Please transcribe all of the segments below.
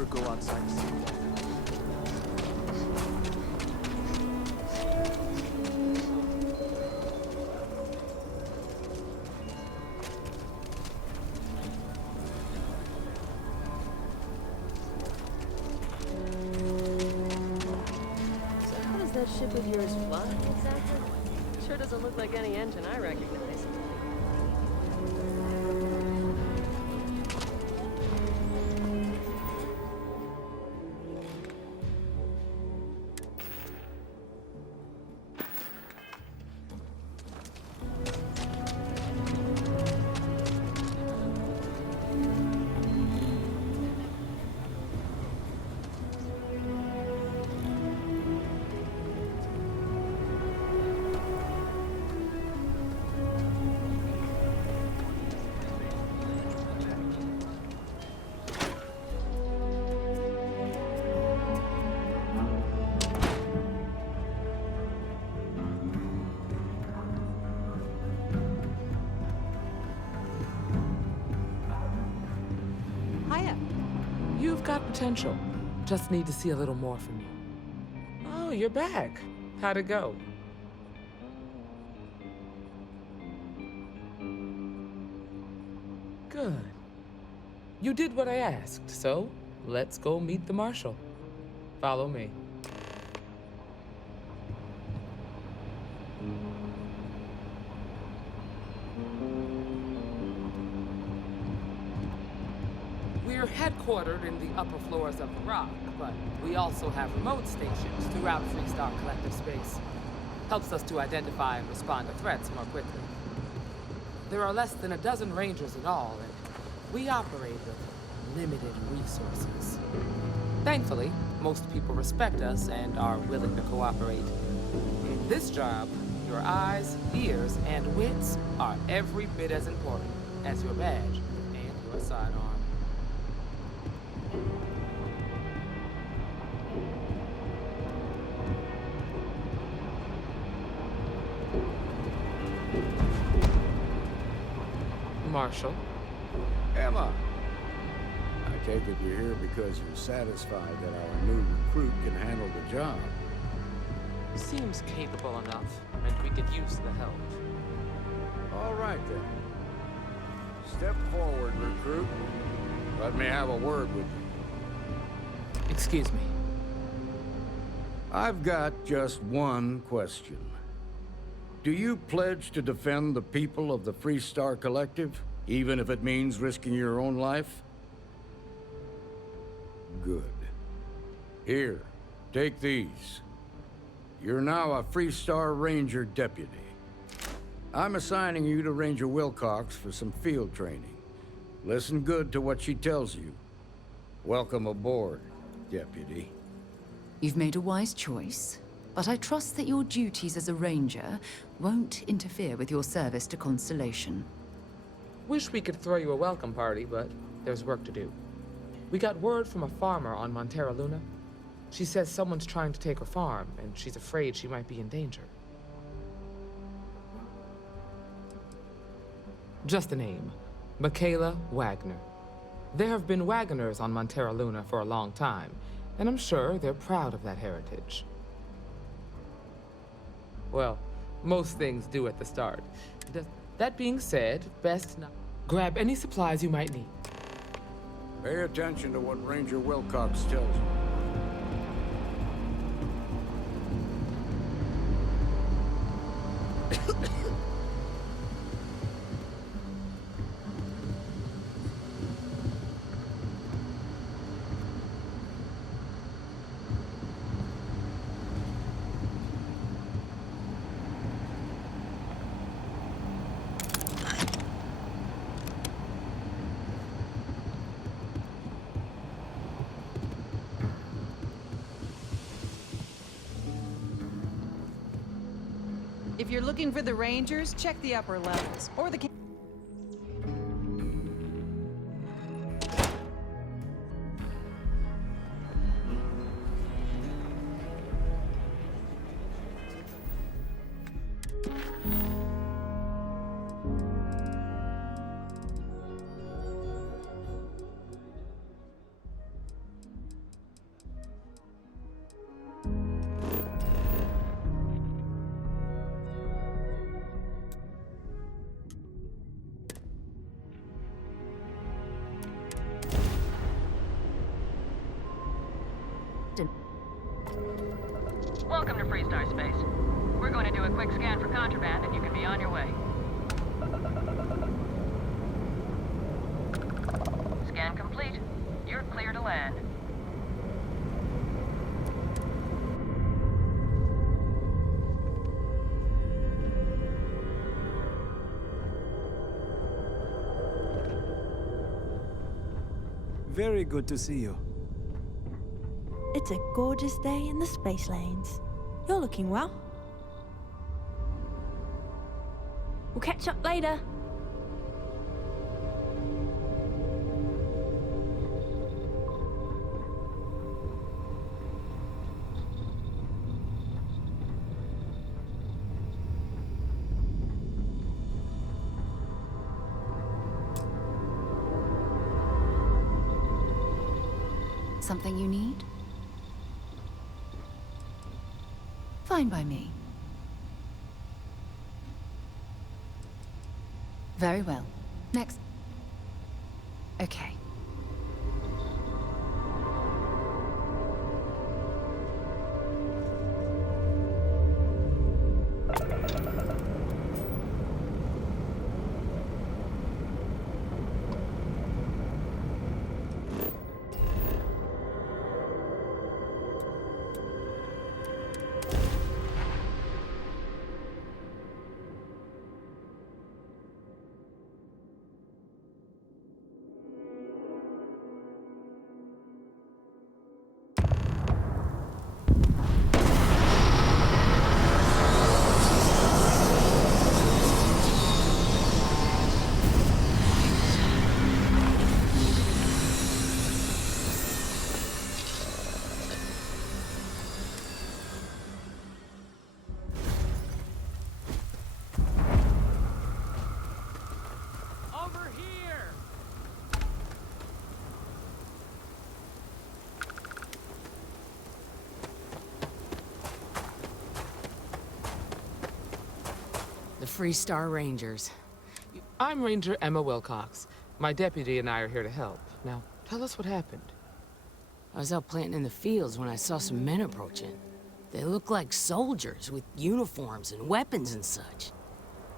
ever go outside to see that. So how does that ship of yours fly exactly? Sure doesn't look like any engine I recognize. You've got potential. Just need to see a little more from you. Oh, you're back. How'd it go? Good. You did what I asked, so let's go meet the Marshal. Follow me. We're headquartered in the upper floors of the Rock, but we also have remote stations throughout Freestar Collective space. Helps us to identify and respond to threats more quickly. There are less than a dozen Rangers in all, and we operate with limited resources. Thankfully, most people respect us and are willing to cooperate. In this job, your eyes, ears, and wits are every bit as important as your badge and your sidearm. Marshal? Emma! I take it you're here because you're satisfied that our new recruit can handle the job. Seems capable enough, and we could use the help. All right, then. Step forward, recruit. Let me have a word with you. Excuse me. I've got just one question. Do you pledge to defend the people of the Freestar Collective, even if it means risking your own life? Good. Here, take these. You're now a Freestar Ranger deputy. I'm assigning you to Ranger Wilcox for some field training. Listen good to what she tells you. Welcome aboard, deputy. You've made a wise choice, but I trust that your duties as a ranger won't interfere with your service to Constellation. Wish we could throw you a welcome party, but there's work to do. We got word from a farmer on Montera Luna. She says someone's trying to take her farm, and she's afraid she might be in danger. Just a name. Michaela Wagner. There have been Wagoners on Montera Luna for a long time, and I'm sure they're proud of that heritage. Well, most things do at the start. That being said, best not grab any supplies you might need. Pay attention to what Ranger Wilcox tells you. If you're looking for the Rangers, check the upper levels, or the... Welcome to Freestar Space. We're going to do a quick scan for contraband and you can be on your way. Scan complete. You're clear to land. Very good to see you. It's a gorgeous day in the space lanes. You're looking well. We'll catch up later. Something you need? Fine by me. Very well. Next. Okay. The Freestar Rangers. I'm Ranger Emma Wilcox. My deputy and I are here to help. Now, tell us what happened. I was out planting in the fields when I saw some men approaching. They looked like soldiers with uniforms and weapons and such.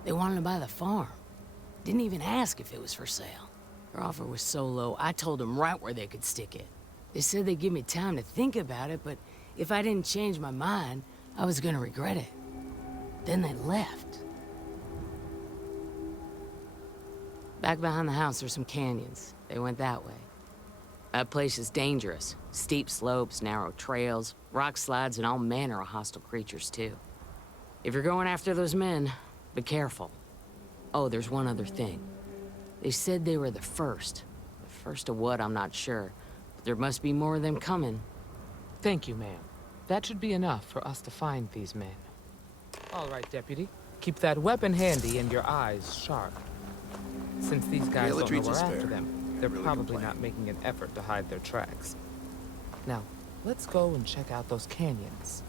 They wanted to buy the farm. Didn't even ask if it was for sale. Their offer was so low, I told them right where they could stick it. They said they'd give me time to think about it, but if I didn't change my mind, I was gonna regret it. Then they left. Back behind the house there's some canyons. They went that way. That place is dangerous. Steep slopes, narrow trails, rock slides, and all manner of hostile creatures, too. If you're going after those men, be careful. Oh, there's one other thing. They said they were the first. The first of what, I'm not sure. But there must be more of them coming. Thank you, ma'am. That should be enough for us to find these men. All right, deputy. Keep that weapon handy and your eyes sharp. Since these guys don't know we're after them, they're probably not making an effort to hide their tracks. Now, let's go and check out those canyons.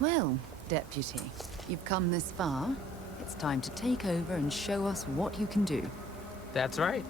Well, Deputy, you've come this far. It's time to take over and show us what you can do. That's right.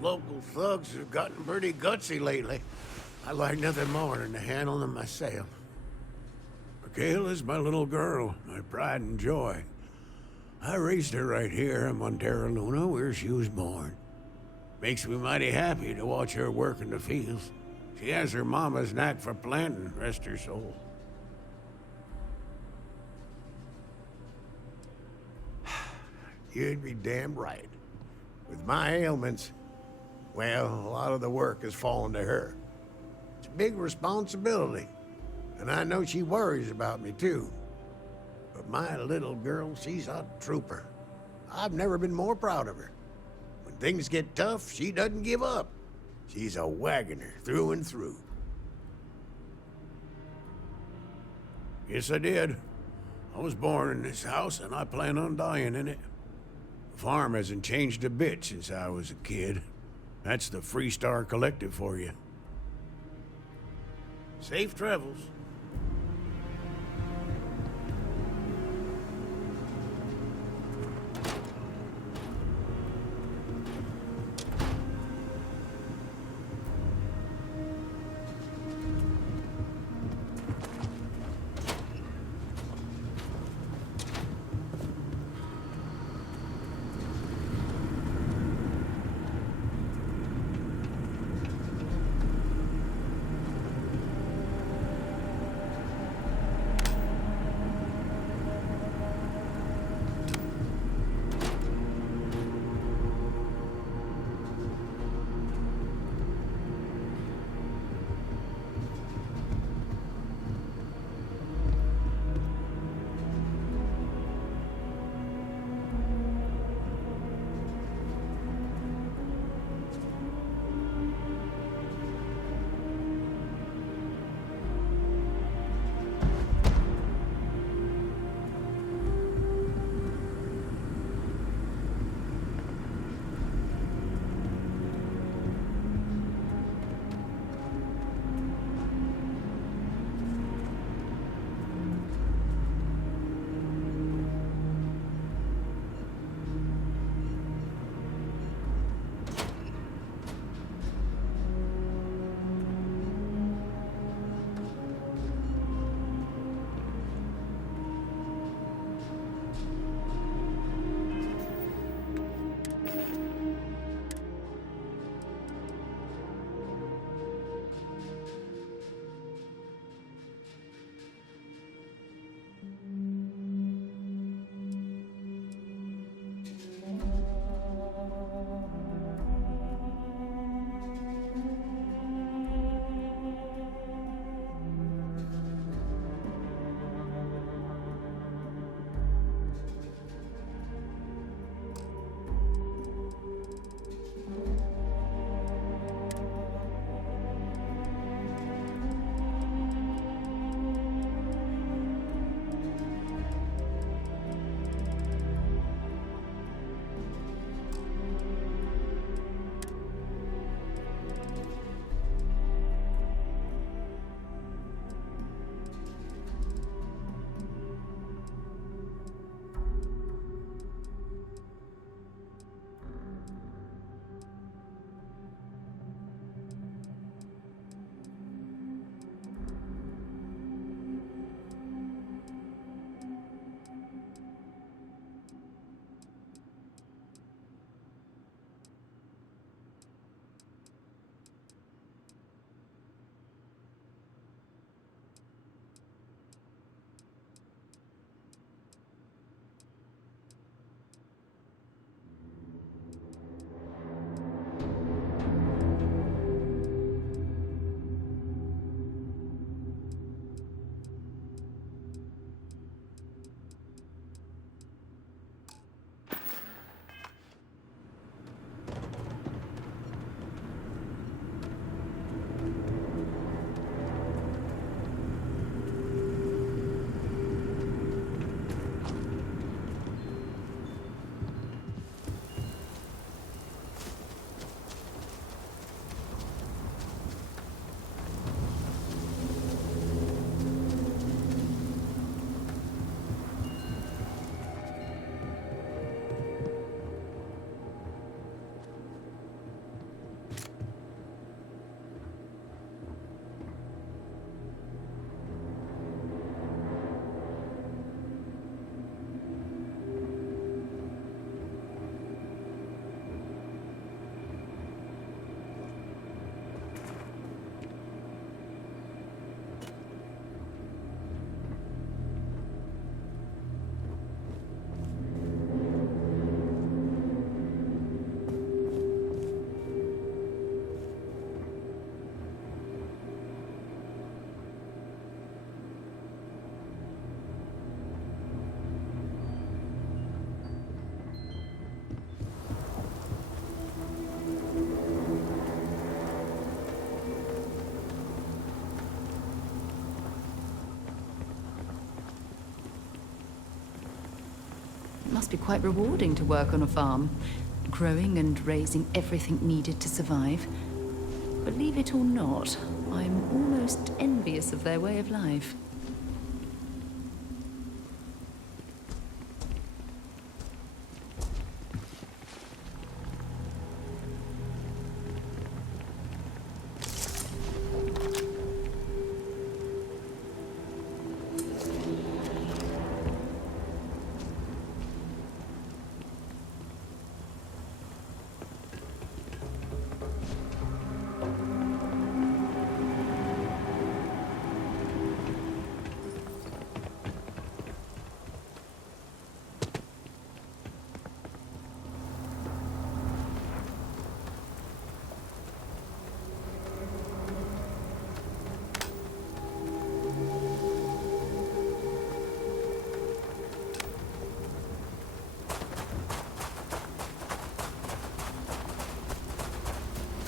Local thugs have gotten pretty gutsy lately. I like nothing more than to handle them myself. Michaela's my little girl, my pride and joy. I raised her right here in Montera Luna, where she was born. Makes me mighty happy to watch her work in the fields. She has her mama's knack for planting, rest her soul. You'd be damn right. With my ailments, well, a lot of the work has fallen to her. It's a big responsibility, and I know she worries about me too. But my little girl, she's a trooper. I've never been more proud of her. things get tough, she doesn't give up. She's a wagoner through and through. Yes, I did. I was born in this house, and I plan on dying in it. The farm hasn't changed a bit since I was a kid. That's the Freestar Collective for you. Safe travels. must be quite rewarding to work on a farm, growing and raising everything needed to survive. Believe it or not, I'm almost envious of their way of life.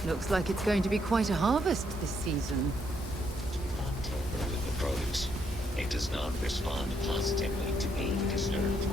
Looks like it's going to be quite a harvest this season. Not tamper with the produce. It does not respond positively to being disturbed.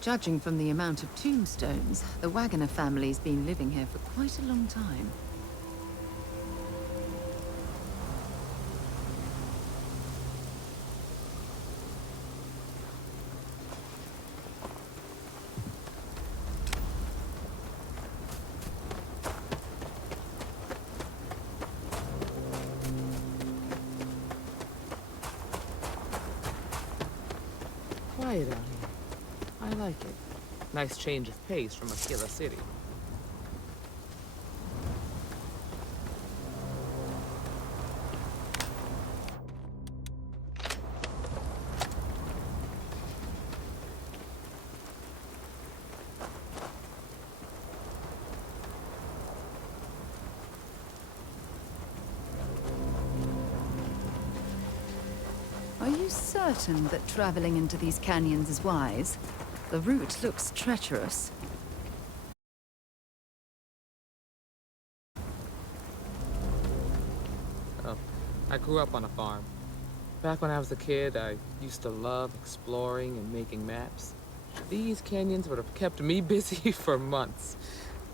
Judging from the amount of tombstones, the Wagoner family's been living here for quite a long time. Quiet out here. I like it. Nice change of pace from a killer city. Are you certain that traveling into these canyons is wise? The route looks treacherous. Oh, I grew up on a farm. Back when I was a kid, I used to love exploring and making maps. These canyons would have kept me busy for months.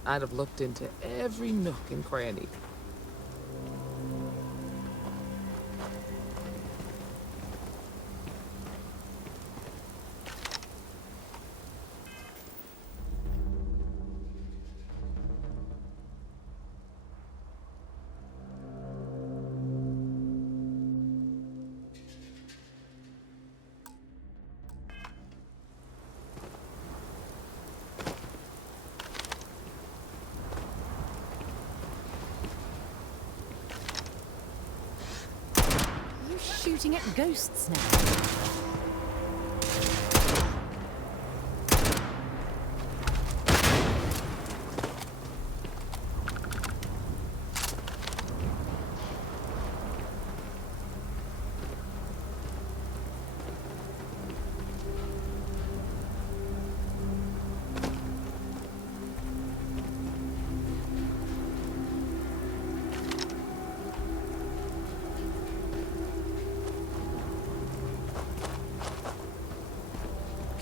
I'd have looked into every nook and cranny. Shooting at ghosts now.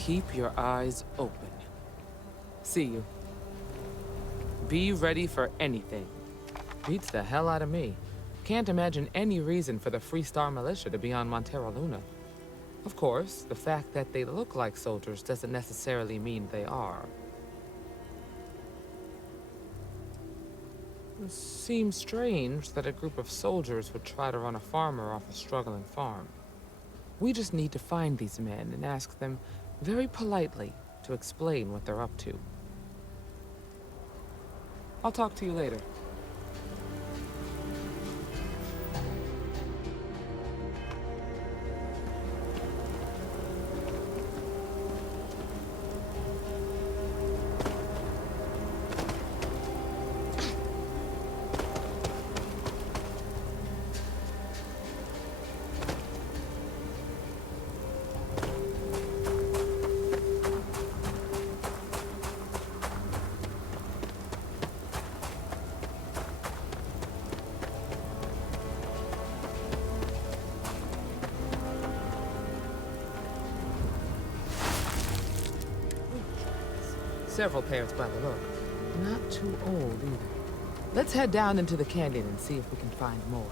keep your eyes open. See you. Be ready for anything. Beats the hell out of me. Can't imagine any reason for the Freestar militia to be on Montero Luna. Of course, the fact that they look like soldiers doesn't necessarily mean they are. It seems strange that a group of soldiers would try to run a farmer off a struggling farm. We just need to find these men and ask them very politely to explain what they're up to. I'll talk to you later. Several pairs by the look. Not too old either. Let's head down into the canyon and see if we can find more.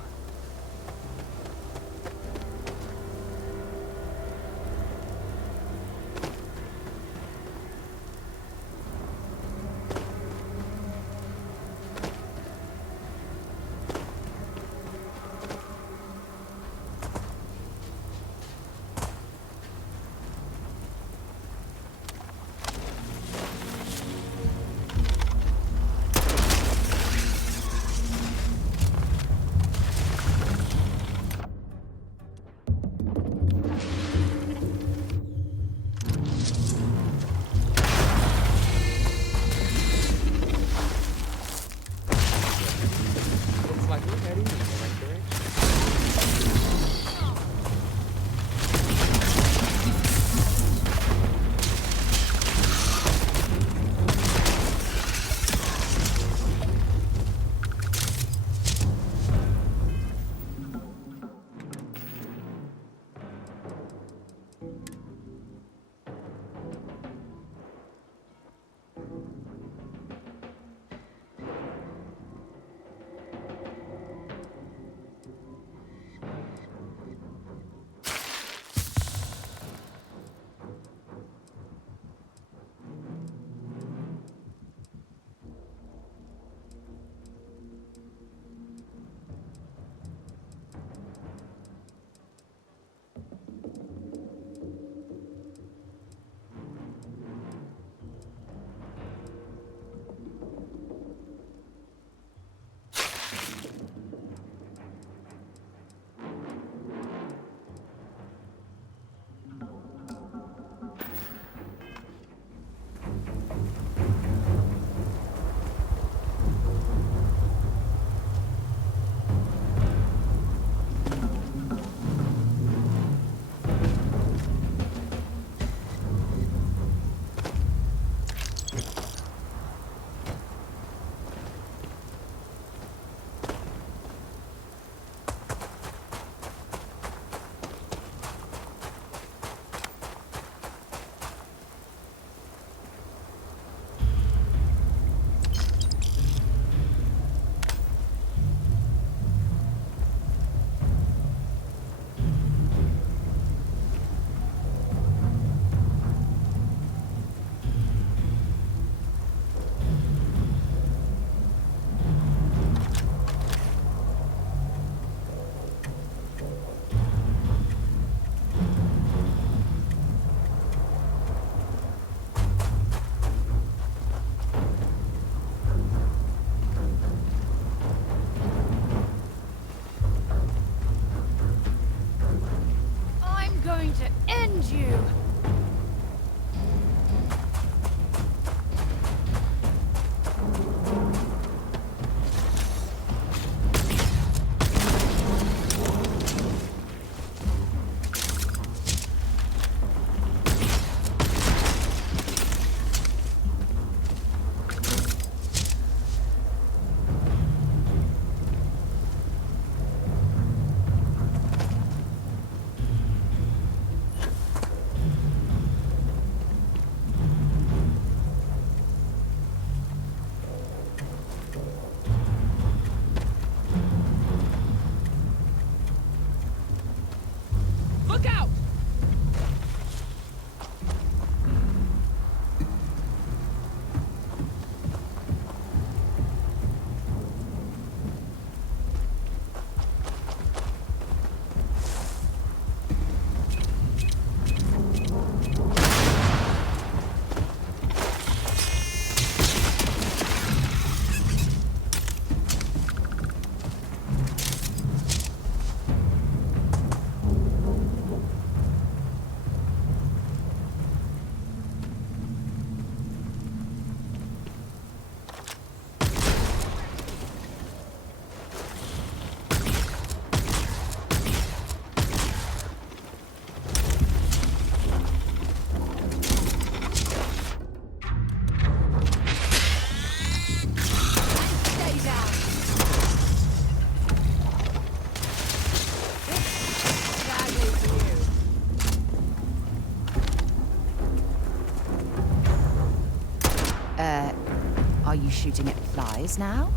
Are you shooting at flies now?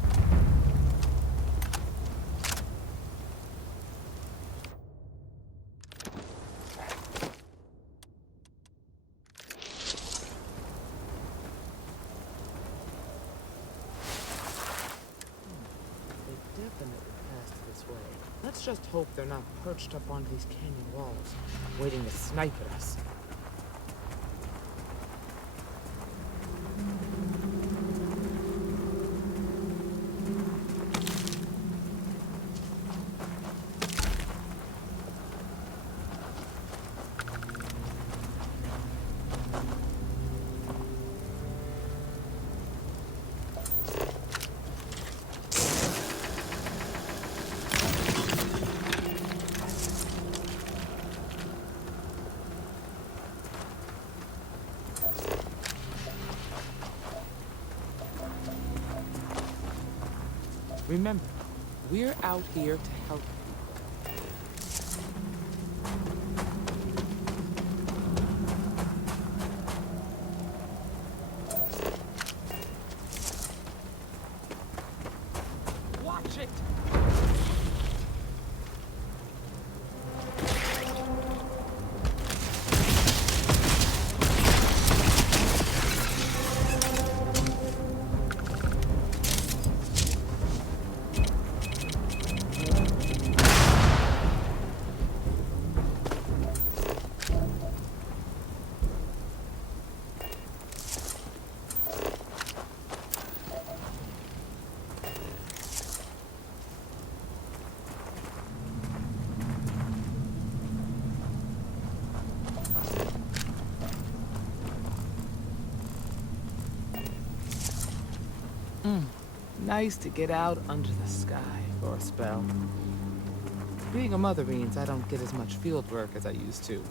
They definitely passed this way. Let's just hope they're not perched up on these canyon walls, waiting to snipe at us. Remember, we're out here to help people. Watch it! Nice to get out under the sky for a spell. Being a mother means I don't get as much field work as I used to.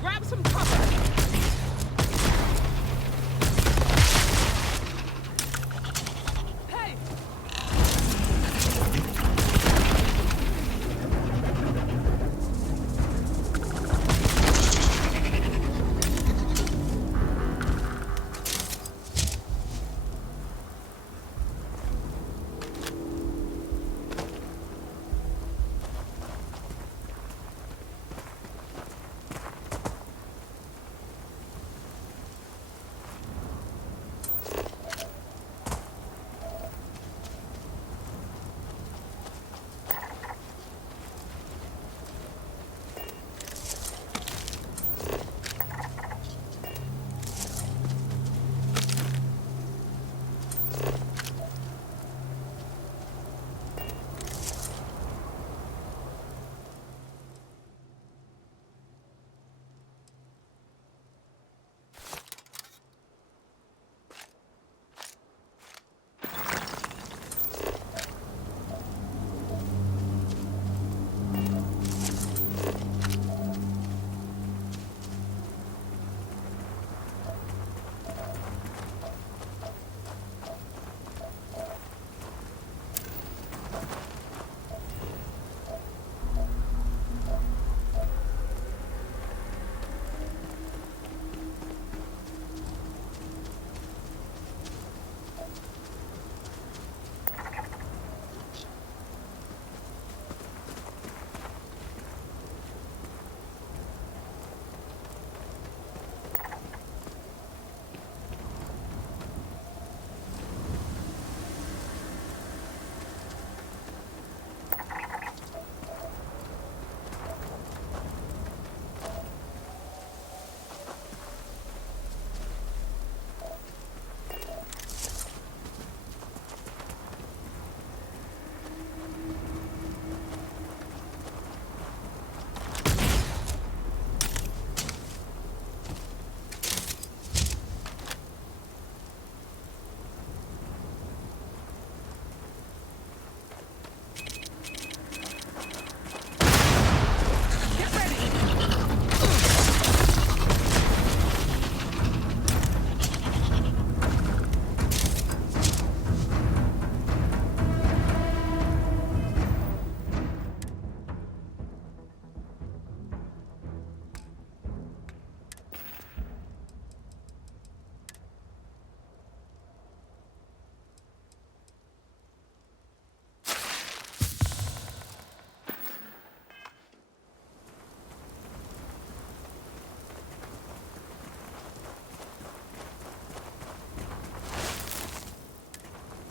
Grab some cover!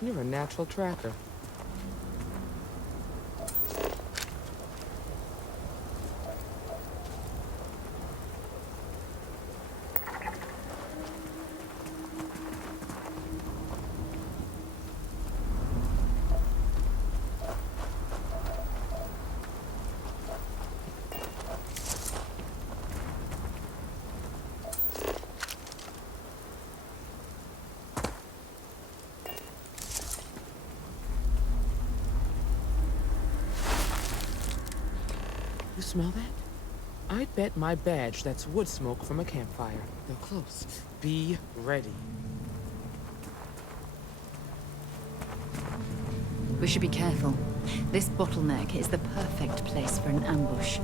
You're a natural tracker. You smell that? I bet my badge that's wood smoke from a campfire. They're close. Be ready. We should be careful. This bottleneck is the perfect place for an ambush.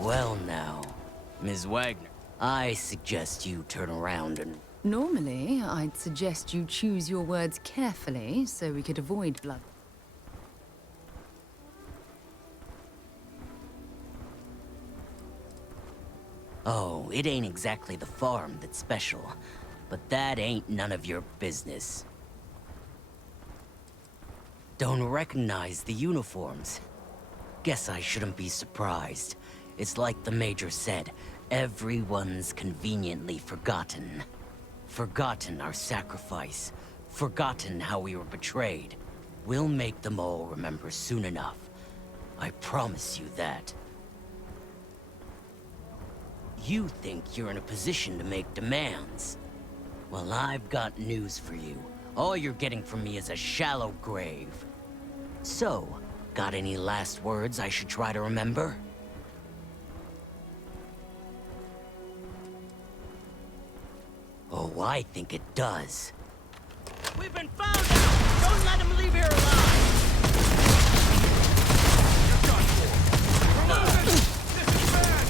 Well now, Ms. Wagner, I suggest you turn around and... Normally, I'd suggest you choose your words carefully so we could avoid blood. Oh, it ain't exactly the farm that's special, but that ain't none of your business. Don't recognize the uniforms? Guess I shouldn't be surprised. It's like the Major said, everyone's conveniently forgotten. Forgotten our sacrifice. Forgotten how we were betrayed. We'll make them all remember soon enough. I promise you that. You think you're in a position to make demands? Well, I've got news for you. All you're getting from me is a shallow grave. So, got any last words I should try to remember? Oh, I think it does. We've been found out! Don't let him leave here alive! You're done for. Remove it! This is bad!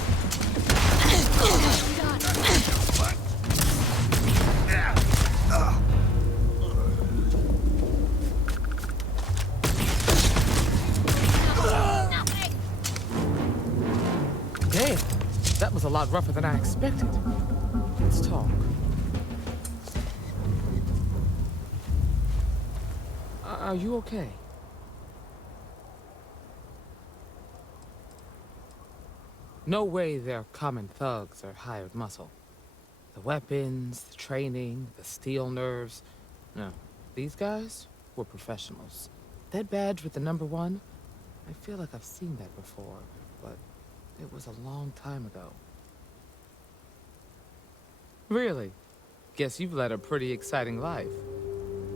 What? Damn, that was a lot rougher than I expected. Let's talk. Are you okay? No way they're common thugs or hired muscle. The weapons, the training, the steel nerves. No, these guys were professionals. That badge with the #1, I feel like I've seen that before, but it was a long time ago. Really? Guess you've led a pretty exciting life.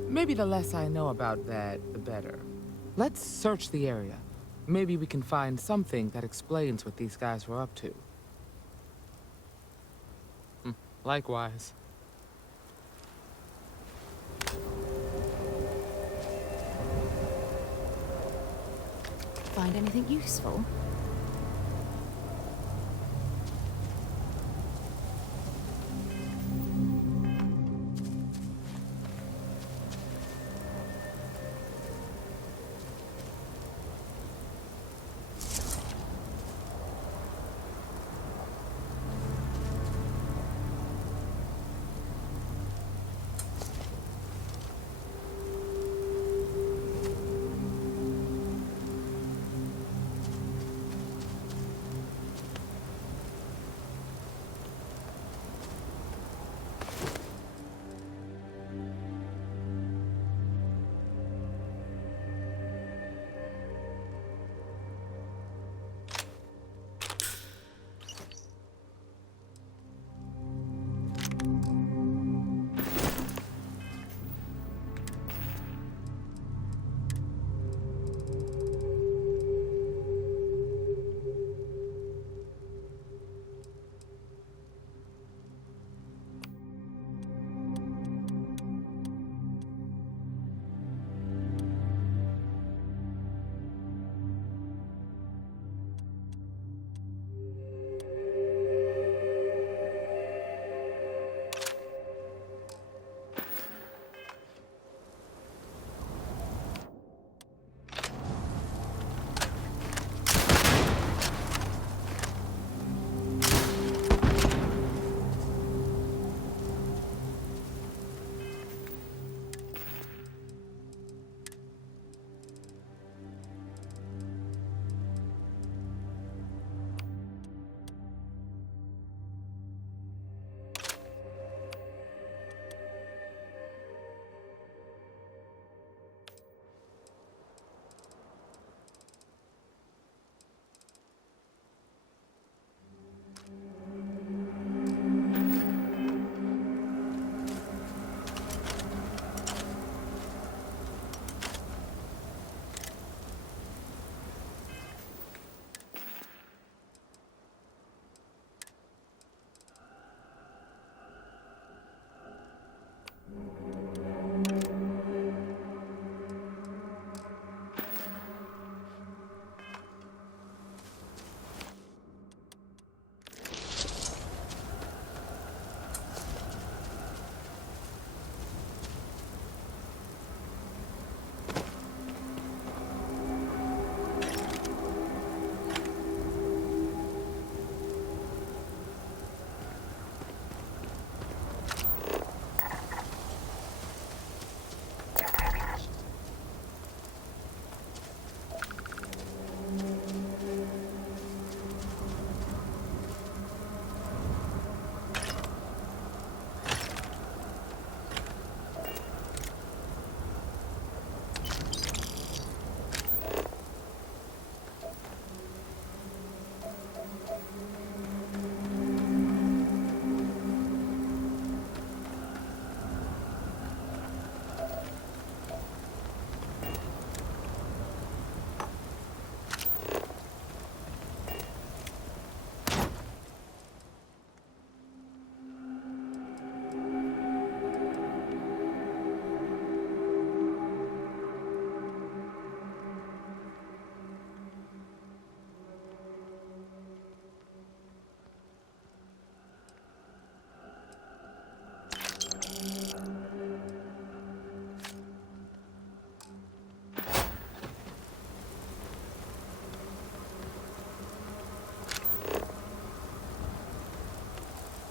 Maybe the less I know about that, the better. Let's search the area. Maybe we can find something that explains what these guys were up to. Likewise. Find anything useful?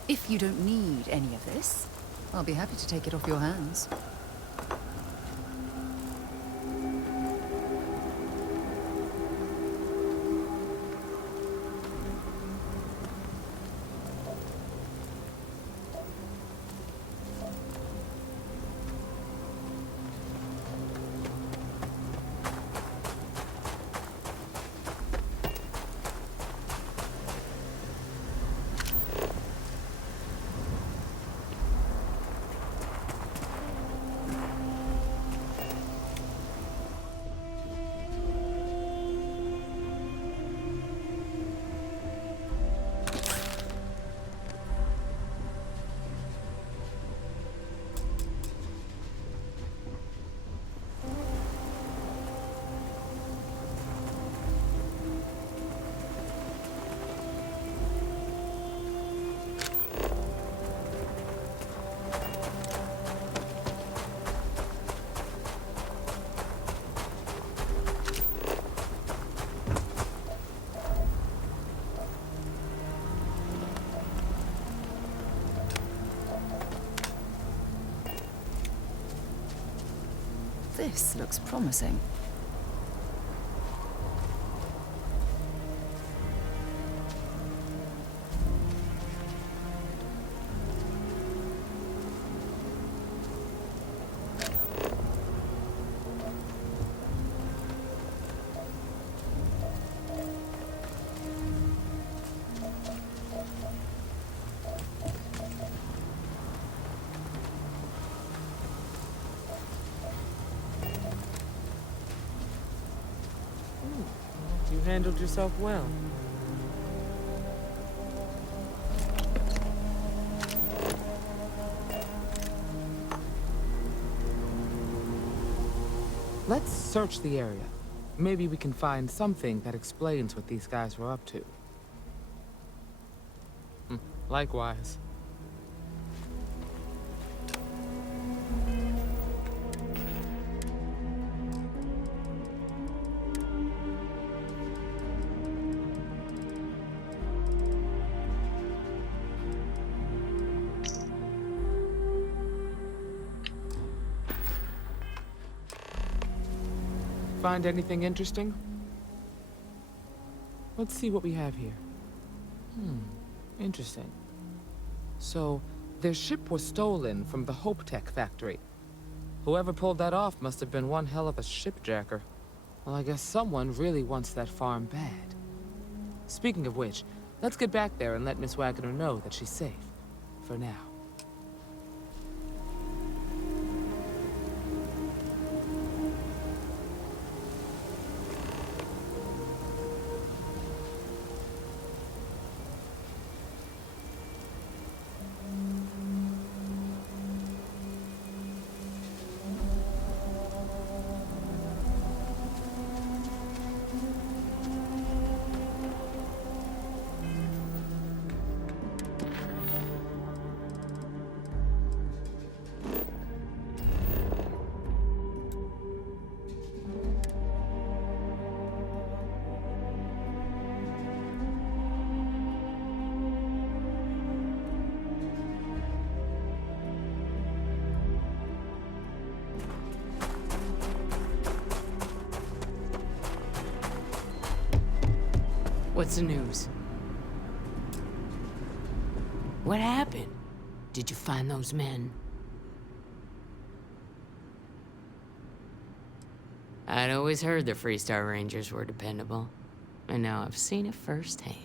If you don't need any of this, I'll be happy to take it off your hands. This looks promising. You handled yourself well. Let's search the area. Maybe we can find something that explains what these guys were up to. Likewise. Find anything interesting? Let's see what we have here. Interesting. So, their ship was stolen from the Hope Tech factory. Whoever pulled that off must have been one hell of a shipjacker. Well, I guess someone really wants that farm bad. Speaking of which, let's get back there and let Miss Wagner know that she's safe. For now. What's the news? What happened? Did you find those men? I'd always heard the Freestar Rangers were dependable, and now I've seen it firsthand.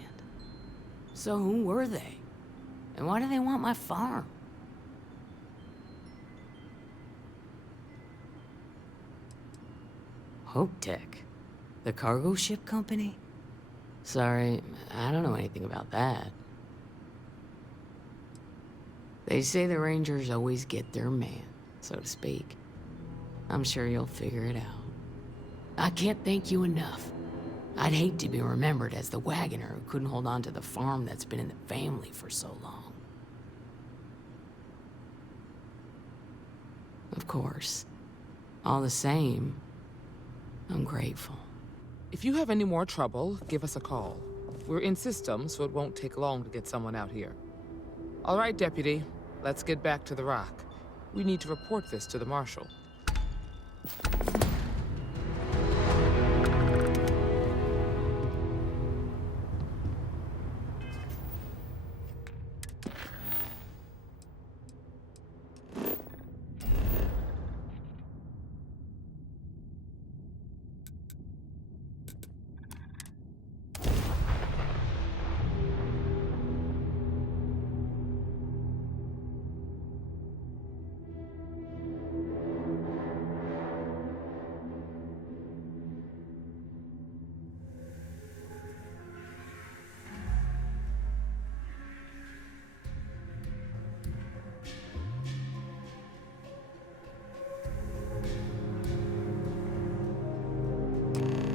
So who were they? And why do they want my farm? Hope Tech? The cargo ship company? Sorry, I don't know anything about that. They say the Rangers always get their man, so to speak. I'm sure you'll figure it out. I can't thank you enough. I'd hate to be remembered as the wagoner who couldn't hold on to the farm that's been in the family for so long. Of course. All the same, I'm grateful. If you have any more trouble, give us a call. We're in system, so it won't take long to get someone out here. All right, Deputy. Let's get back to the Rock. We need to report this to the Marshal.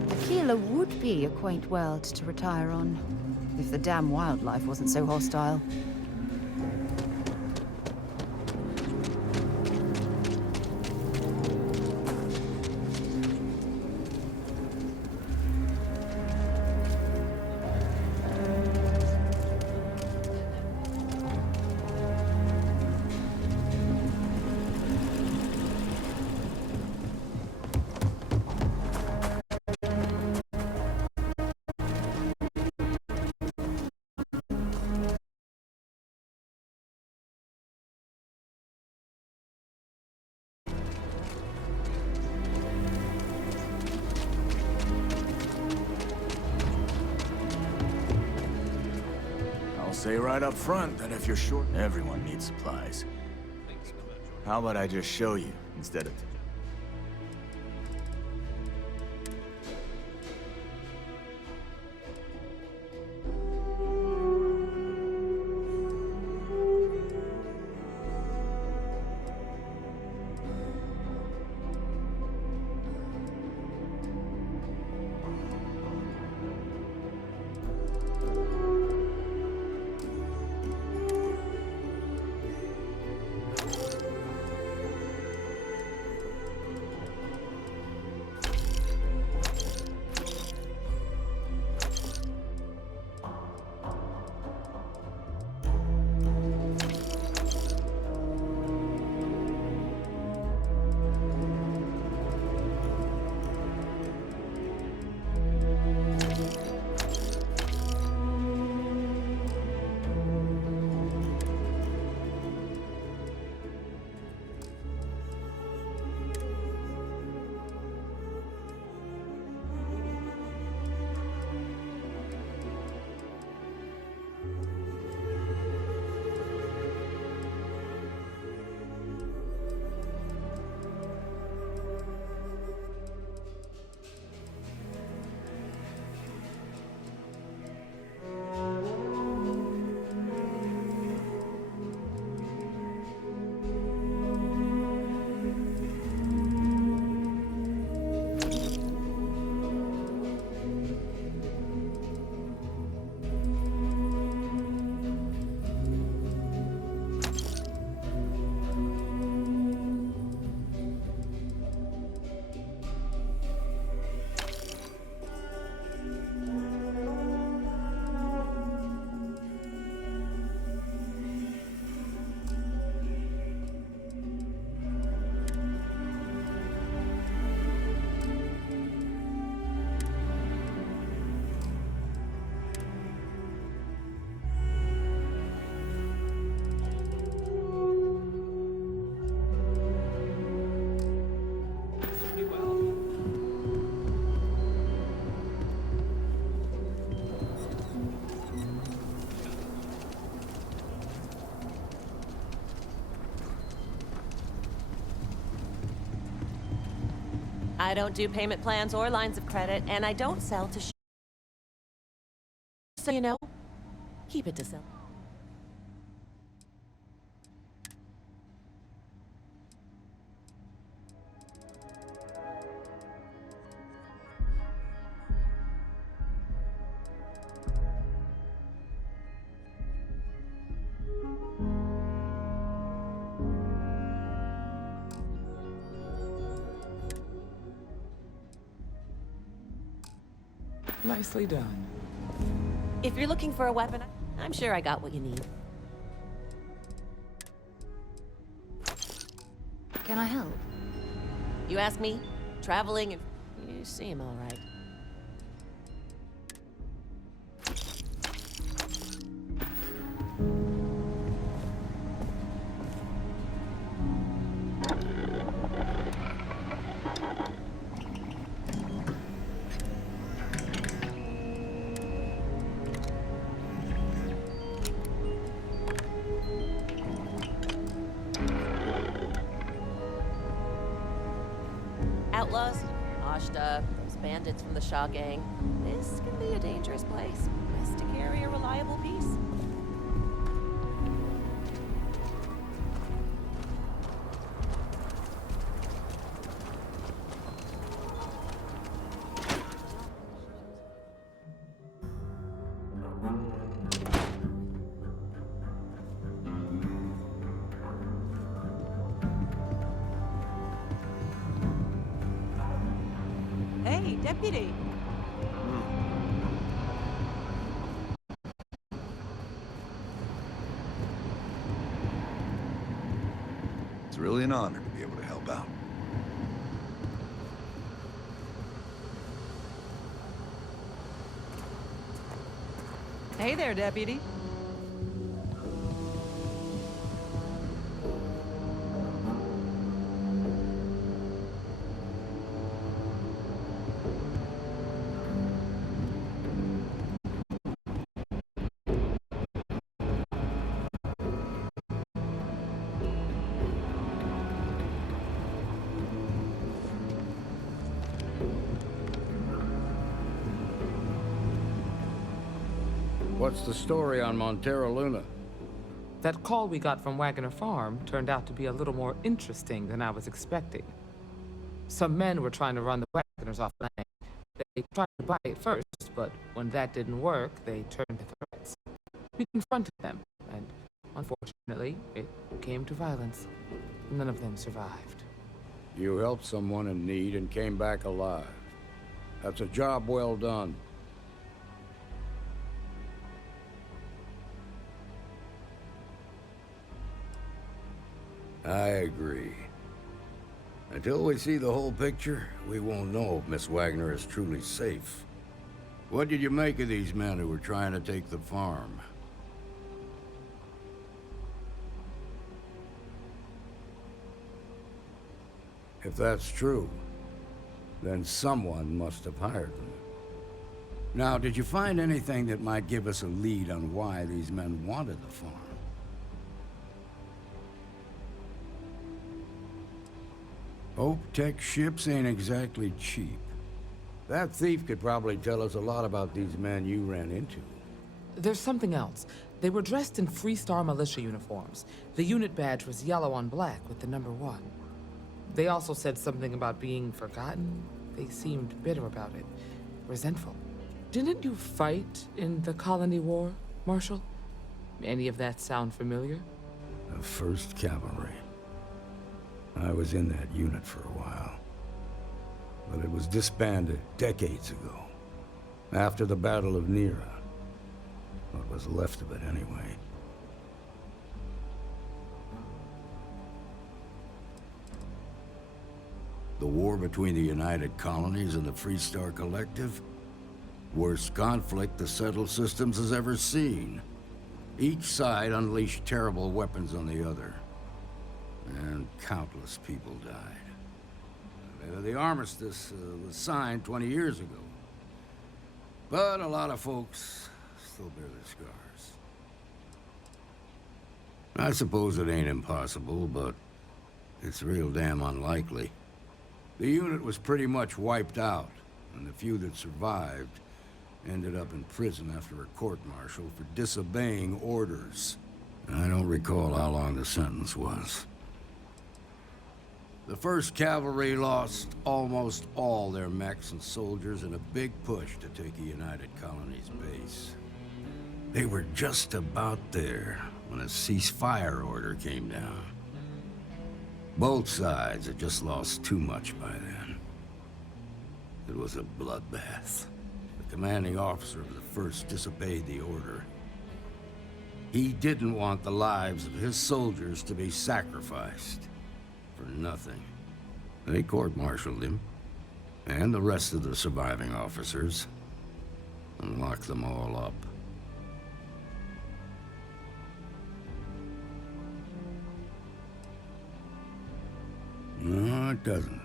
Aquila would be a quaint world to retire on, if the damn wildlife wasn't so hostile. say right up front that if you're short, everyone needs supplies. How about I just show you instead of... I don't do payment plans or lines of credit, and I don't sell to so you know, keep it to sell. Nicely done. If you're looking for a weapon, I'm sure I got what you need. Can I help? You ask me, traveling and... You seem all right. Outlaws, washed up, those bandits from the Shaw gang. This can be a dangerous place. Best to carry a reliable piece. Hey, deputy. It's really an honor to be able to help out. Hey there, deputy. What's the story on Montero Luna? That call we got from Wagner Farm turned out to be a little more interesting than I was expecting. Some men were trying to run the Wagners off land. They tried to buy it first, but when that didn't work, they turned to threats. We confronted them, and unfortunately, it came to violence. None of them survived. You helped someone in need and came back alive. That's a job well done. I agree. Until we see the whole picture, we won't know if Miss Wagner is truly safe. What did you make of these men who were trying to take the farm? If that's true, then someone must have hired them. Now, did you find anything that might give us a lead on why these men wanted the farm? Hope Tech ships ain't exactly cheap. That thief could probably tell us a lot about these men you ran into. There's something else. They were dressed in Freestar militia uniforms. The unit badge was yellow on black with the number 1. They also said something about being forgotten. They seemed bitter about it, resentful. Didn't you fight in the Colony War, Marshal? Any of that sound familiar? The 1st Cavalry. I was in that unit for a while. But it was disbanded decades ago. After the Battle of Nera. What was left of it, anyway. The war between the United Colonies and the Freestar Collective? Worst conflict the settled systems has ever seen. Each side unleashed terrible weapons on the other. And countless people died. The armistice was signed 20 years ago. But a lot of folks still bear their scars. I suppose it ain't impossible, but it's real damn unlikely. The unit was pretty much wiped out, and the few that survived ended up in prison after a court-martial for disobeying orders. I don't recall how long the sentence was. The 1st Cavalry lost almost all their mechs and soldiers in a big push to take a United Colonies base. They were just about there when a ceasefire order came down. Both sides had just lost too much by then. It was a bloodbath. The commanding officer of the 1st disobeyed the order. He didn't want the lives of his soldiers to be sacrificed for nothing. They court-martialed him, and the rest of the surviving officers, and locked them all up. No, it doesn't.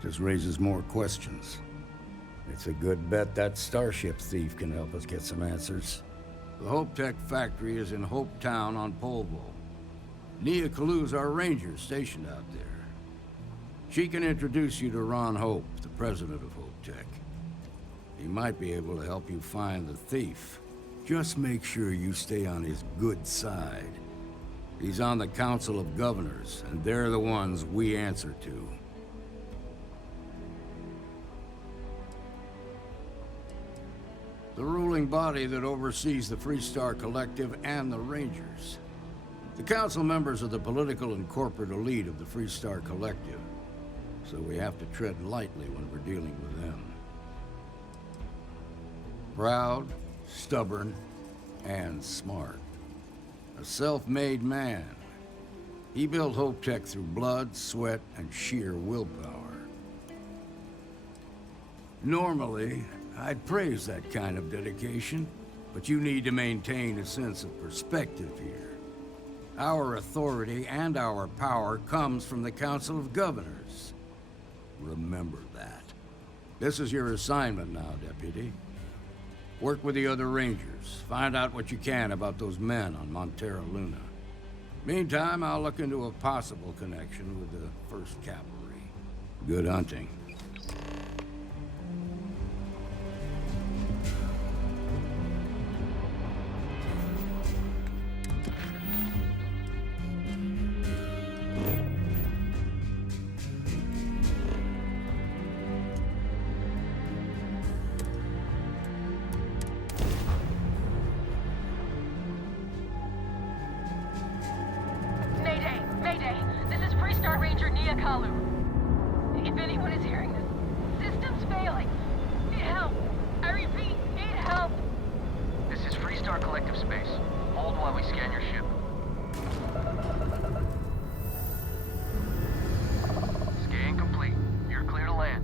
Just raises more questions. It's a good bet that starship thief can help us get some answers. The Hope Tech factory is in Hope Town on Polvo. Nia Kalu's our ranger stationed out there. She can introduce you to Ron Hope, the president of Hope Tech. He might be able to help you find the thief. Just make sure you stay on his good side. He's on the Council of Governors, and they're the ones we answer to. The ruling body that oversees the Freestar Collective and the Rangers. The council members are the political and corporate elite of the Freestar Collective, so we have to tread lightly when we're dealing with them. Proud, stubborn, and smart. A self-made man. He built Hope Tech through blood, sweat, and sheer willpower. Normally, I'd praise that kind of dedication, but you need to maintain a sense of perspective here. Our authority and our power comes from the Council of Governors. Remember that. This is your assignment now, Deputy. Work with the other Rangers. Find out what you can about those men on Montero Luna. Meantime, I'll look into a possible connection with the 1st Cavalry. Good hunting. Kalu. If anyone is hearing this, system's failing. Need help. I repeat, need help. This is Freestar Collective Space. Hold while we scan your ship. Scan complete. You're clear to land.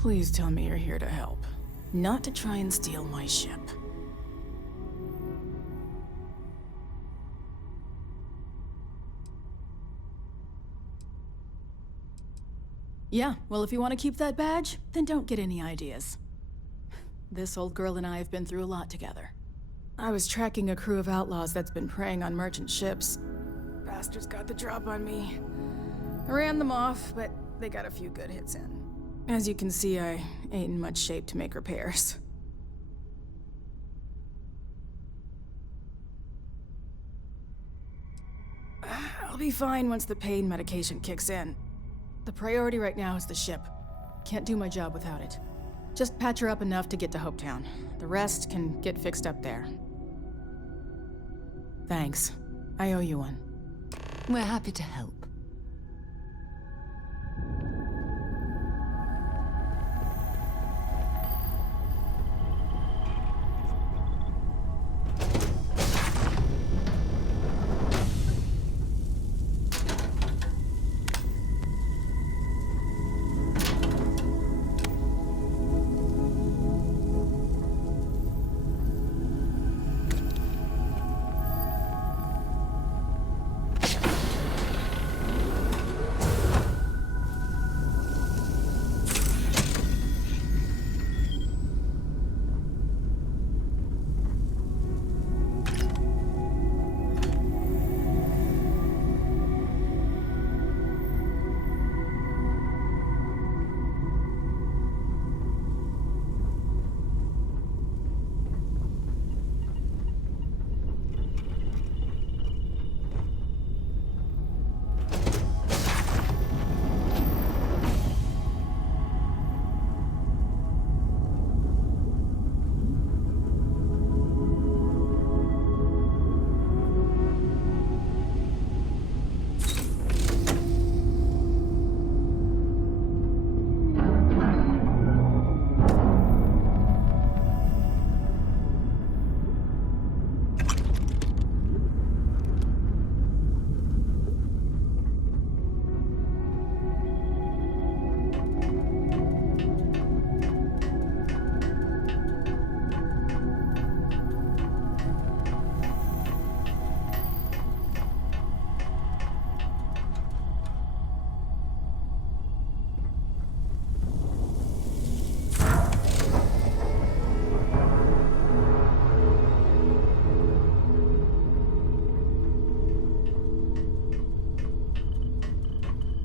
Please tell me you're here to help, not to try and steal my ship. Yeah, well, if you want to keep that badge, then don't get any ideas. This old girl and I have been through a lot together. I was tracking a crew of outlaws that's been preying on merchant ships. Bastards got the drop on me. I ran them off, but they got a few good hits in. As you can see, I ain't in much shape to make repairs. I'll be fine once the pain medication kicks in. The priority right now is the ship. Can't do my job without it. Just patch her up enough to get to Hopetown. The rest can get fixed up there. Thanks. I owe you one. We're happy to help.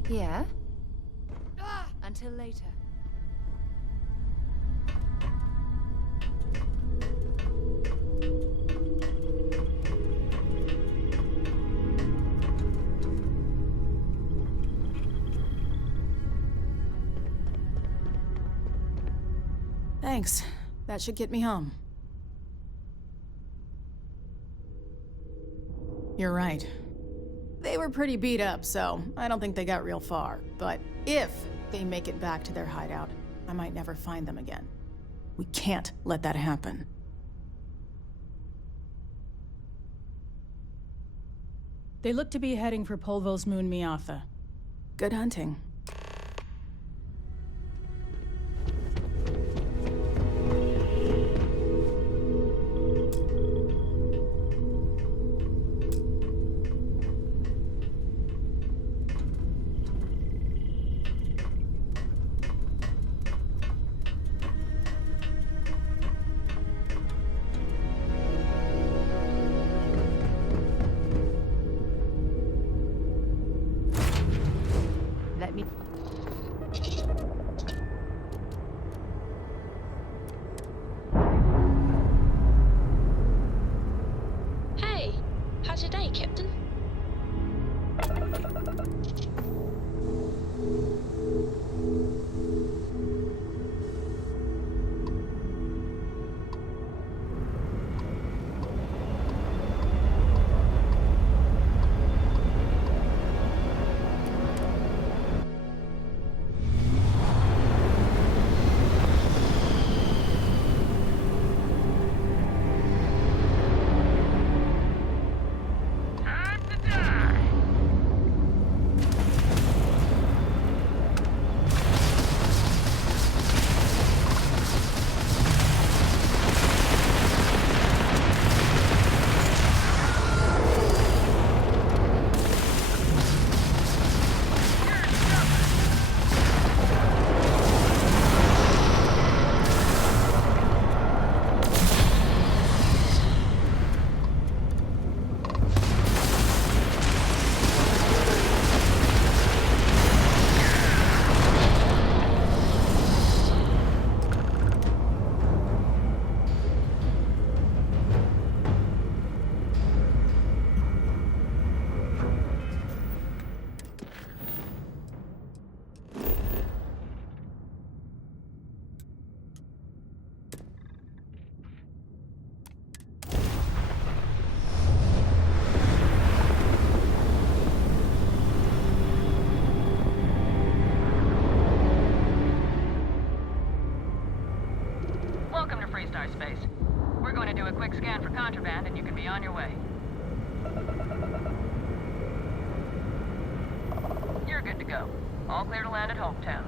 Yeah? Until later. Thanks. That should get me home. You're right. They were pretty beat up, so I don't think they got real far. But if they make it back to their hideout, I might never find them again. We can't let that happen. They look to be heading for Polvo's moon Miatha. Good hunting. Let me... Hey, how's your day, Captain? contraband and you can be on your way. You're good to go. All clear to land at Hometown.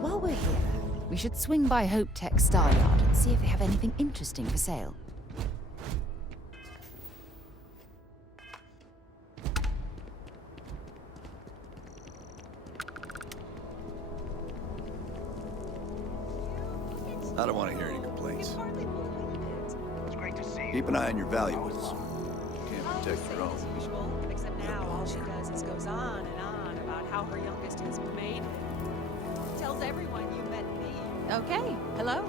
While we're here, we should swing by Hope Tech Star Yard and see if they have anything interesting for sale. I don't want to hear any complaints. It's great to see you. Keep an eye on your valuables. You can't protect your own. Except now all she does is goes on and on about how her youngest has made it. Tells everyone you met me. Okay, hello.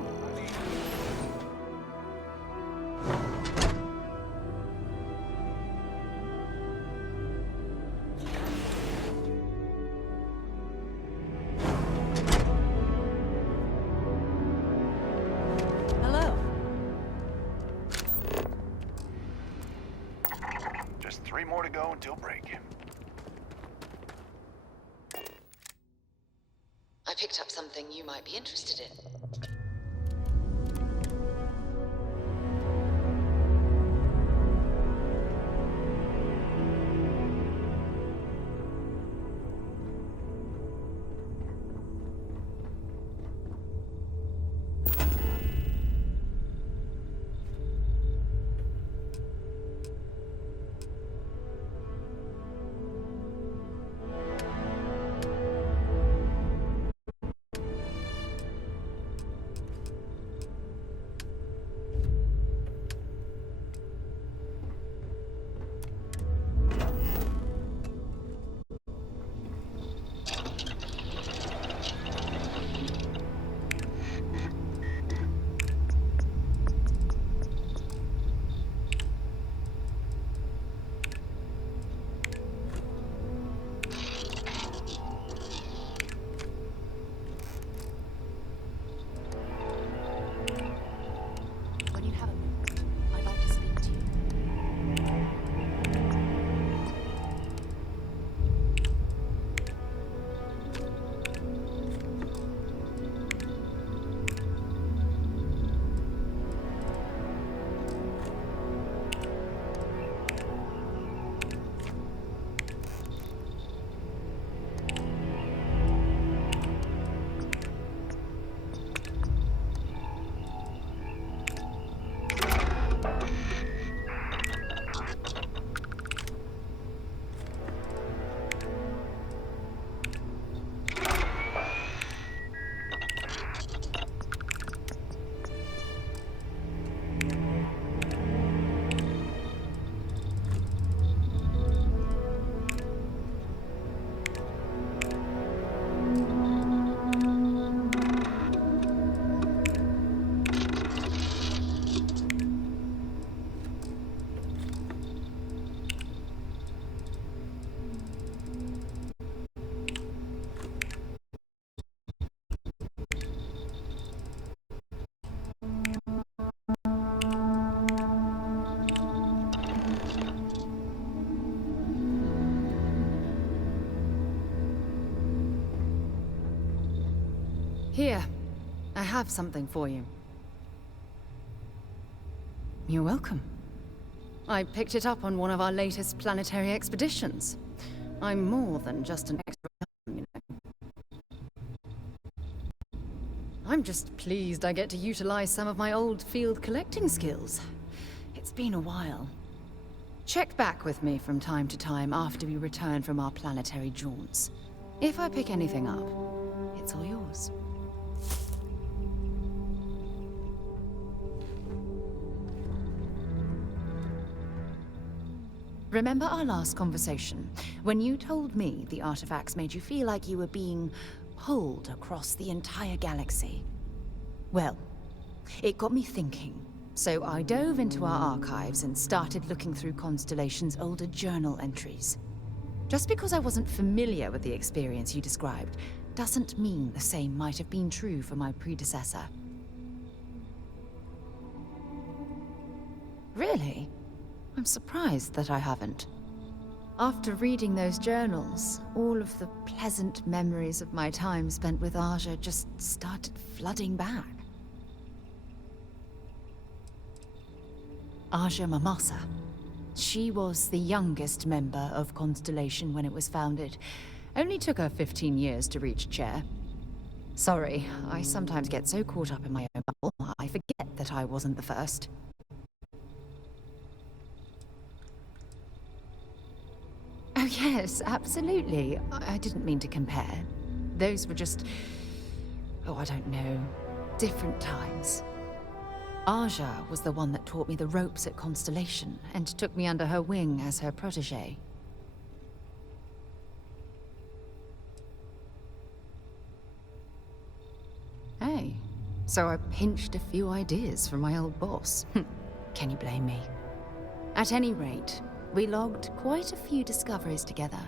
Hello. Just 3 more to go until break. I picked up something you might be interested in. Here, I have something for you. You're welcome. I picked it up on one of our latest planetary expeditions. I'm more than just an extra, you know. I'm just pleased I get to utilize some of my old field collecting skills. It's been a while. Check back with me from time to time after we return from our planetary jaunts. If I pick anything up, it's all yours. remember our last conversation, when you told me the artifacts made you feel like you were being pulled across the entire galaxy? Well, it got me thinking. So I dove into our archives and started looking through Constellation's older journal entries. Just because I wasn't familiar with the experience you described, doesn't mean the same might have been true for my predecessor. Really? I'm surprised that I haven't. After reading those journals, all of the pleasant memories of my time spent with Aja just started flooding back. Aja Mamasa. She was the youngest member of Constellation when it was founded. Only took her 15 years to reach chair. Sorry, I sometimes get so caught up in my own bubble, I forget that I wasn't the first. Oh yes, absolutely. I didn't mean to compare. Those were just... oh, I don't know. Different times. Aja was the one that taught me the ropes at Constellation, and took me under her wing as her protege. Hey, so I pinched a few ideas from my old boss. Can you blame me? At any rate, we logged quite a few discoveries together,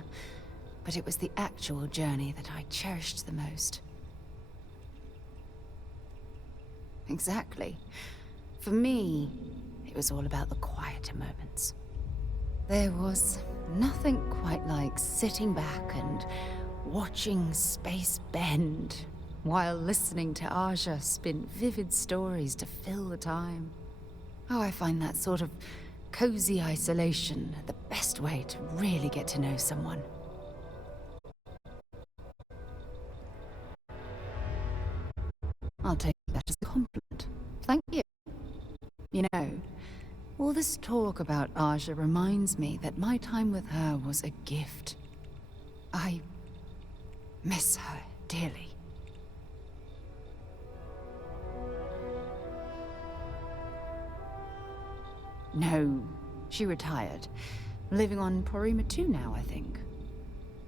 but it was the actual journey that I cherished the most. Exactly. For me, it was all about the quieter moments. There was nothing quite like sitting back and watching space bend, while listening to Aja spin vivid stories to fill the time. Oh, I find that sort of cozy isolation the best way to really get to know someone. I'll take that as a compliment. Thank you. You know, all this talk about Aja reminds me that my time with her was a gift. I miss her dearly. No, she retired. Living on Porima 2 now, I think.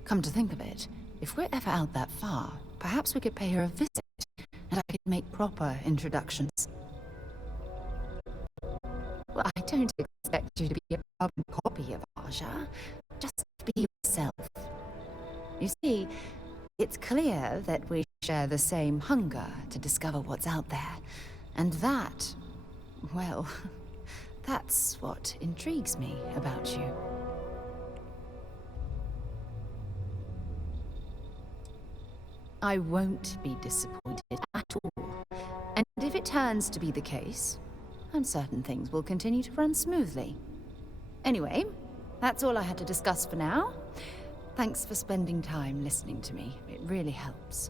Come to think of it, if we're ever out that far, perhaps we could pay her a visit, and I could make proper introductions. Well, I don't expect you to be a carbon copy of Aja. Just be yourself. You see, it's clear that we share the same hunger to discover what's out there. And that, well, that's what intrigues me about you. I won't be disappointed at all. And if it turns to be the case, I'm certain things will continue to run smoothly. Anyway, that's all I had to discuss for now. Thanks for spending time listening to me. It really helps.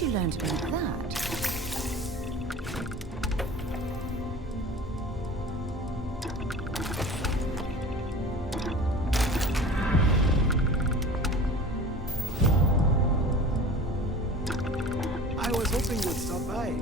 You learned to make that. I was hoping you'd stop by.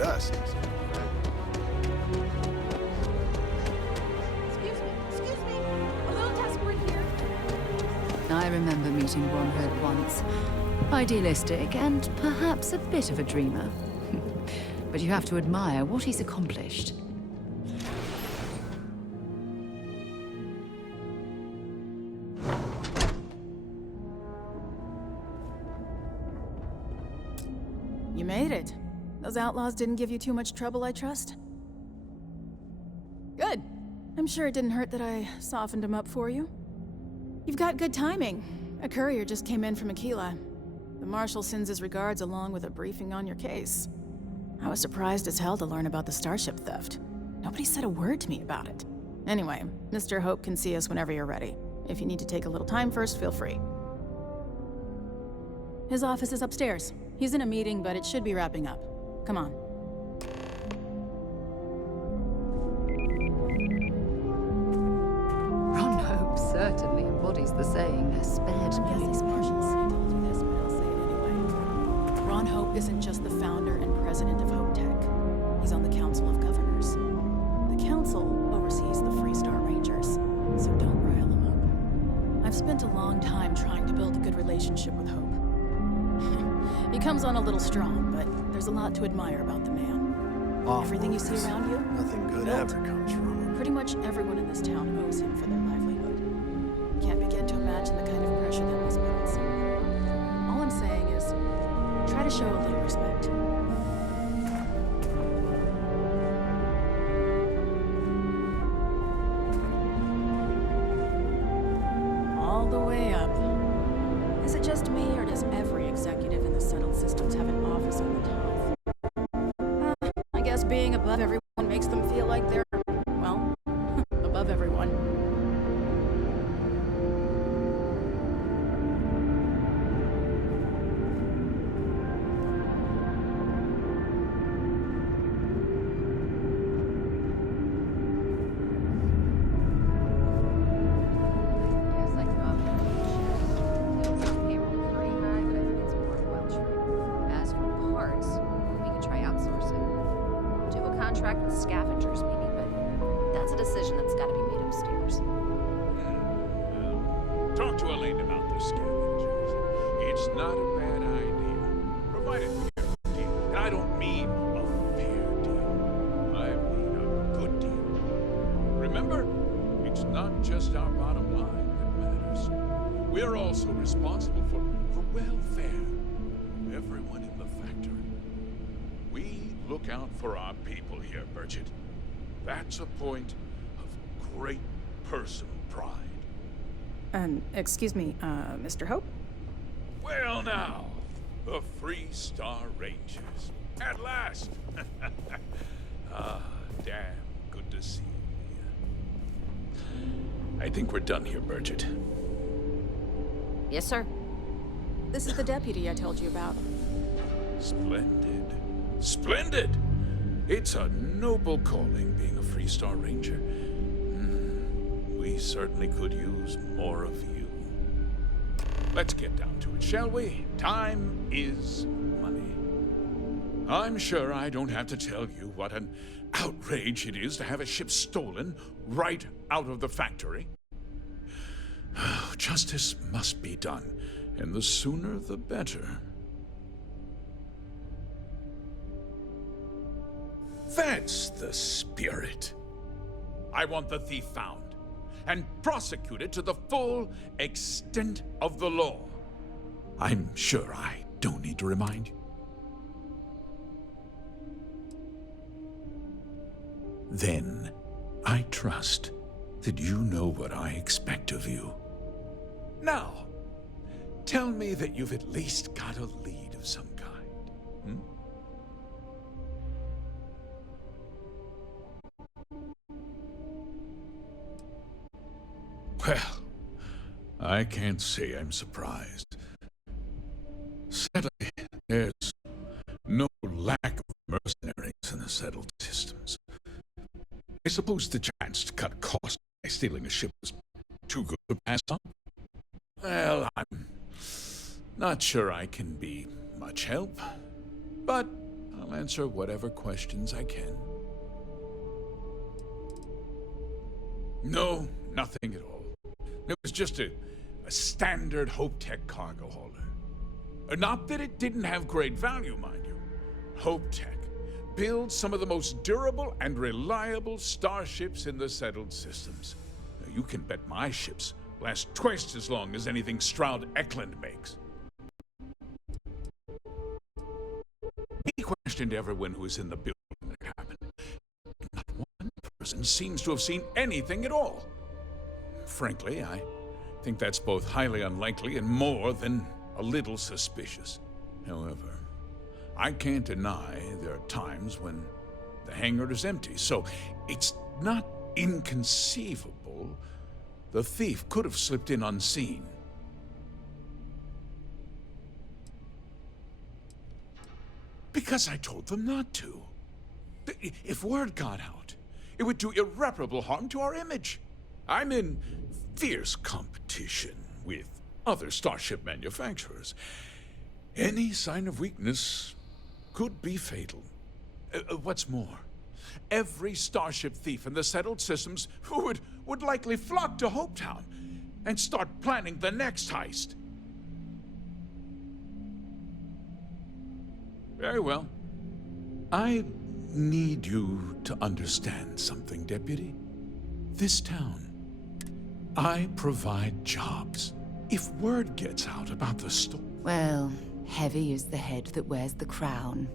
dust. Excuse me. A little task work here. I remember meeting Ron Hope once. Idealistic and perhaps a bit of a dreamer. But you have to admire what he's accomplished. You made it. Those outlaws didn't give you too much trouble, I trust? Good. I'm sure it didn't hurt that I softened him up for you. You've got good timing. A courier just came in from Aquila. The Marshal sends his regards along with a briefing on your case. I was surprised as hell to learn about the starship theft. Nobody said a word to me about it. Anyway, Mr. Hope can see us whenever you're ready. If you need to take a little time first, feel free. His office is upstairs. He's in a meeting, but it should be wrapping up. Come on. Ron Hope certainly embodies the saying, spared no expressions. Ron Hope isn't just the founder and president of Hope Tech. He's on the Council of Governors. The Council oversees the Freestar Rangers, so don't rile him up. I've spent a long time trying to build a good relationship with Hope. He comes on a little strong, but there's a lot to admire about the man. Everything you see around you, Nothing good built. ever comes from him. Pretty much everyone in this town owes him for their livelihood. Can't begin to imagine the kind of pressure that must put on someone. All I'm saying is, try to show a little respect. All the way up. Is it just me, or does every executive in the settled systems have an office on the top? I guess being above everyone makes them feel like they're, well, above everyone. Contract with scavengers, maybe, but that's a decision that's got to be made upstairs. Talk to Elaine about the scavengers. It's not a bad idea, provided we get a deal. And I don't mean a fair deal. I mean a good deal. Remember, it's not just our bottom line that matters. We're also responsible for welfare of everyone in the factory. We look out for our people here, Burchett. That's a point of great personal pride. Excuse me, Mr. Hope? Well now, the Freestar Rangers. At last! Damn good to see you. I think we're done here, Burchett. Yes, sir. This is the deputy I told you about. Splendid. Splendid! It's a noble calling, being a Freestar Ranger. We certainly could use more of you. Let's get down to it, shall we? Time is money. I'm sure I don't have to tell you what an outrage it is to have a ship stolen right out of the factory. Justice must be done, and the sooner the better. That's the spirit. I want the thief found and prosecuted to the full extent of the law. I'm sure I don't need to remind you. Then, I trust that you know what I expect of you. Now, tell me that you've at least got a lead of some kind. Well, I can't say I'm surprised. Sadly, there's no lack of mercenaries in the settled systems. I suppose the chance to cut costs by stealing a ship was too good to pass up. Well, I'm not sure I can be much help, but I'll I'll answer whatever questions I can. No, nothing at all. It was just a standard Hope Tech cargo hauler. Not that it didn't have great value, mind you. Hope Tech builds some of the most durable and reliable starships in the settled systems. Now, you can bet my ships last twice as long as anything Stroud Eklund makes. He questioned everyone who was in the building when it happened. Not one person seems to have seen anything at all. Frankly, I think that's both highly unlikely and more than a little suspicious. However, I can't deny there are times when the hangar is empty, so it's not inconceivable the thief could have slipped in unseen. Because I told them not to. If word got out, it would do irreparable harm to our image. I'm in fierce competition with other starship manufacturers. Any sign of weakness could be fatal. What's more, every starship thief in the settled systems would likely flock to Hopetown and start planning the next heist. Very well. I need you to understand something, Deputy. This town, I provide jobs. If word gets out about the store... Well, heavy is the head that wears the crown.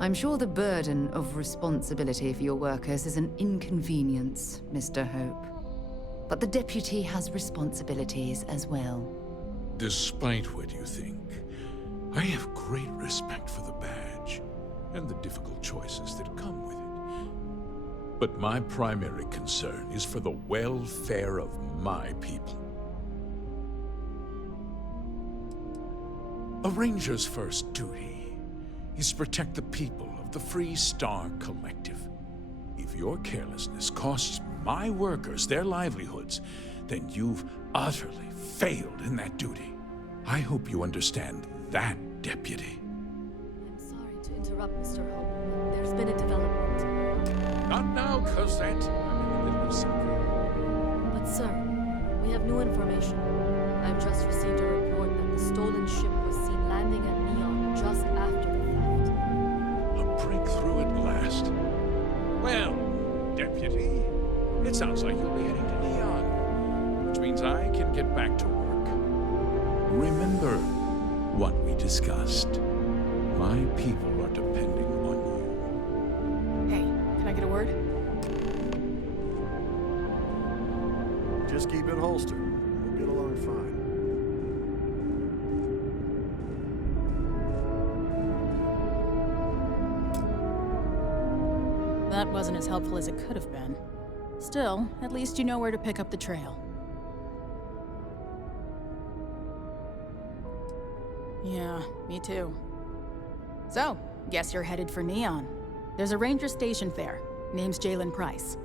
I'm sure the burden of responsibility for your workers is an inconvenience, Mr. Hope. But the deputy has responsibilities as well. Despite what you think, I have great respect for the badge and the difficult choices that come with it. But my primary concern is for the welfare of my people. A ranger's first duty is to protect the people of the Free Star Collective. If your carelessness costs my workers their livelihoods, then you've utterly failed in that duty. I hope you understand that, Deputy. I'm sorry to interrupt, Mr. Hope. There's been a development. Not now, Cosette. I'm in the middle of something. But sir, we have new information. I've just received a report that the stolen ship was seen landing at Neon just after the theft. A breakthrough at last. Well, Deputy, it sounds like you'll be heading to Neon, which means I can get back to work. Remember what we discussed. My people are depending on you. Hey, can I get a word? Just keep it holstered. We'll get along fine. That wasn't as helpful as it could have been. Still, at least you know where to pick up the trail. Yeah, me too. So, guess you're headed for Neon. There's a ranger stationed there. Name's Jalen Price.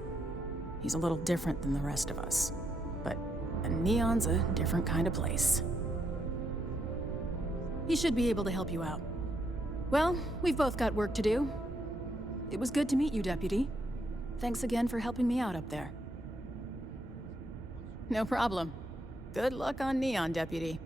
He's a little different than the rest of us. But Neon's a different kind of place. He should be able to help you out. Well, we've both got work to do. It was good to meet you, Deputy. Thanks again for helping me out up there. No problem. Good luck on Neon, Deputy.